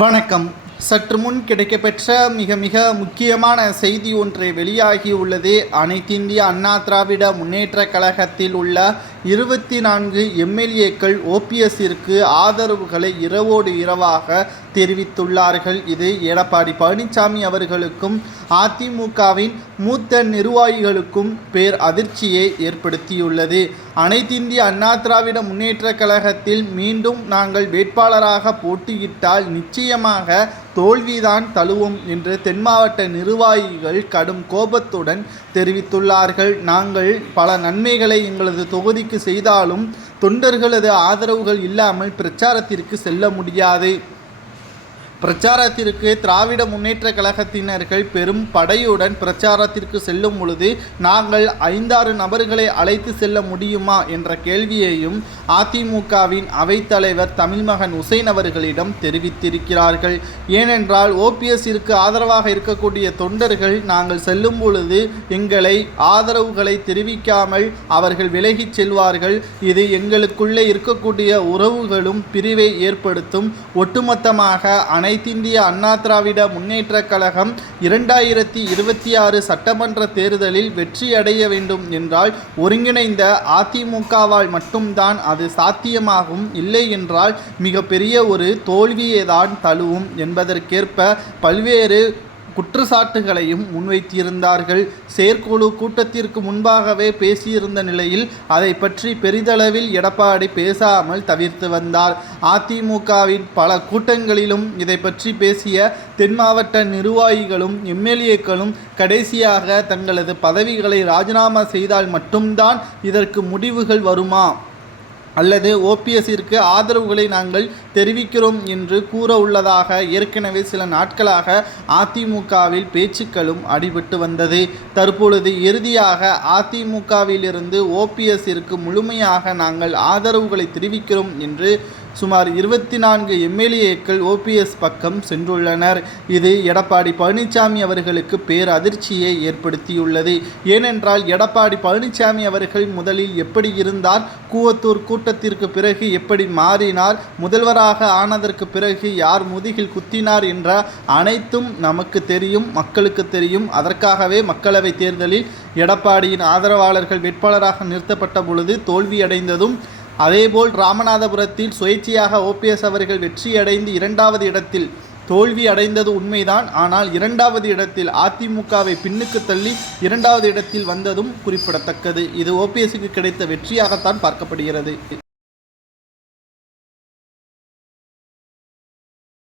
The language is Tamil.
வணக்கம். சற்று முன் கிடைக்கப்பெற்ற மிக மிக முக்கியமான செய்தி ஒன்றை வெளியாகியுள்ளது. அனைத்திந்திய அண்ணா திராவிட முன்னேற்றக் கழகத்தில் உள்ள 24 எம்எல்ஏக்கள் ஓபிஎஸ்ஸிற்கு ஆதரவுகளை இரவோடு இரவாக தெரிவித்துள்ளார்கள். இது எடப்பாடி பழனிசாமி அவர்களுக்கும் அதிமுகவின் மூத்த நிர்வாகிகளுக்கும் பேர் அதிர்ச்சியை ஏற்படுத்தியுள்ளது. அனைத்திந்திய அண்ணா திராவிட முன்னேற்றக் கழகத்தில் மீண்டும் நாங்கள் வேட்பாளராக போட்டியிட்டால் நிச்சயமாக தோல்விதான் தழுவும் என்று தென் மாவட்ட நிர்வாகிகள் கடும் கோபத்துடன் தெரிவித்துள்ளார்கள். நாங்கள் பல நன்மைகளை எங்களது தொகுதிக்கு செய்தாலும் தொண்டர்களது ஆதரவுகள் இல்லாமல் பிரச்சாரத்திற்கு செல்ல முடியாது. பிரச்சாரத்திற்கு திராவிட முன்னேற்ற கழகத்தினர்கள் பெரும் படையுடன் பிரச்சாரத்திற்கு செல்லும் பொழுது நாங்கள் 5-6 நபர்களை அழைத்து செல்ல முடியுமா என்ற கேள்வியையும் அதிமுகவின் அவைத்தலைவர் தமிழ்மகன் உசேன் அவர்களிடம் தெரிவித்திருக்கிறார்கள். ஏனென்றால் ஓபிஎஸ்ஸிற்கு ஆதரவாக இருக்கக்கூடிய தொண்டர்கள் நாங்கள் செல்லும் பொழுது எங்களை ஆதரவுகளை தெரிவிக்காமல் அவர்கள் விலகிச் செல்வார்கள். இது எங்களுக்குள்ளே இருக்கக்கூடிய உறவுகளும் பிரிவை ஏற்படுத்தும். ஒட்டுமொத்தமாக அனைத்திந்திய அண்ணா திராவிட முன்னேற்றக் கழகம் 2026 சட்டமன்ற தேர்தலில் வெற்றி அடைய வேண்டும் என்றால் ஒருங்கிணைந்த அதிமுகவால் மட்டும்தான் அது சாத்தியமாகும். இல்லை என்றால் மிகப்பெரிய ஒரு தோல்வியே தான் தழுவும் என்பதற்கேற்ப பல்வேறு குற்றச்சாட்டுகளையும் முன்வைத்திருந்தார்கள். செயற்குழு கூட்டத்திற்கு முன்பாகவே பேசியிருந்த நிலையில் அதை பற்றி பெரிதளவில் எடப்பாடி பேசாமல் தவிர்த்து வந்தார். அதிமுகவின் பல கூட்டங்களிலும் இதை பற்றி பேசிய தென் மாவட்ட நிர்வாகிகளும் எம்எல்ஏக்களும் கடைசியாக தங்களது பதவிகளை ராஜினாமா செய்தால் மட்டும்தான் இதற்கு முடிவுகள் வருமா அல்லது ஓபிஎஸ்ஸிற்கு ஆதரவுகளை நாங்கள் தெரிவிக்கிறோம் என்று கூற உள்ளதாக ஏற்கனவே சில நாட்களாக அதிமுகவில் பேச்சுக்களும் அடிபட்டு வந்தது. தற்பொழுது இறுதியாக அதிமுகவிலிருந்து ஓபிஎஸ்ஸிற்கு முழுமையாக நாங்கள் ஆதரவுகளை தெரிவிக்கிறோம் என்று சுமார் 24 எம்எல்ஏக்கள் ஓபிஎஸ் பக்கம் சென்றுள்ளனர். இது எடப்பாடி பழனிசாமி அவர்களுக்கு பேரதிர்ச்சியை ஏற்படுத்தியுள்ளது. ஏனென்றால் எடப்பாடி பழனிசாமி அவர்கள் முதலில் எப்படி இருந்தார், கூவத்தூர் கூட்டத்திற்கு பிறகு எப்படி மாறினார், முதல்வராக ஆனதற்கு பிறகு யார் முதுகில் குத்தினார் என்ற அனைத்தும் நமக்கு தெரியும், மக்களுக்கு தெரியும். அதற்காகவே மக்களவைத் தேர்தலில் எடப்பாடியின் ஆதரவாளர்கள் வேட்பாளராக நிறுத்தப்பட்ட பொழுது தோல்வியடைந்ததும், அதேபோல் ராமநாதபுரத்தில் சுயேட்சையாக ஓபிஎஸ் அவர்கள் வெற்றியடைந்து 2வது இடத்தில் தோல்வி அடைந்தது உண்மைதான். ஆனால் 2வது இடத்தில் அதிமுகவை பின்னுக்கு தள்ளி 2வது இடத்தில் வந்ததும் குறிப்பிடத்தக்கது. இது ஓபிஎஸ்க்கு கிடைத்த வெற்றியாகத்தான் பார்க்கப்படுகிறது.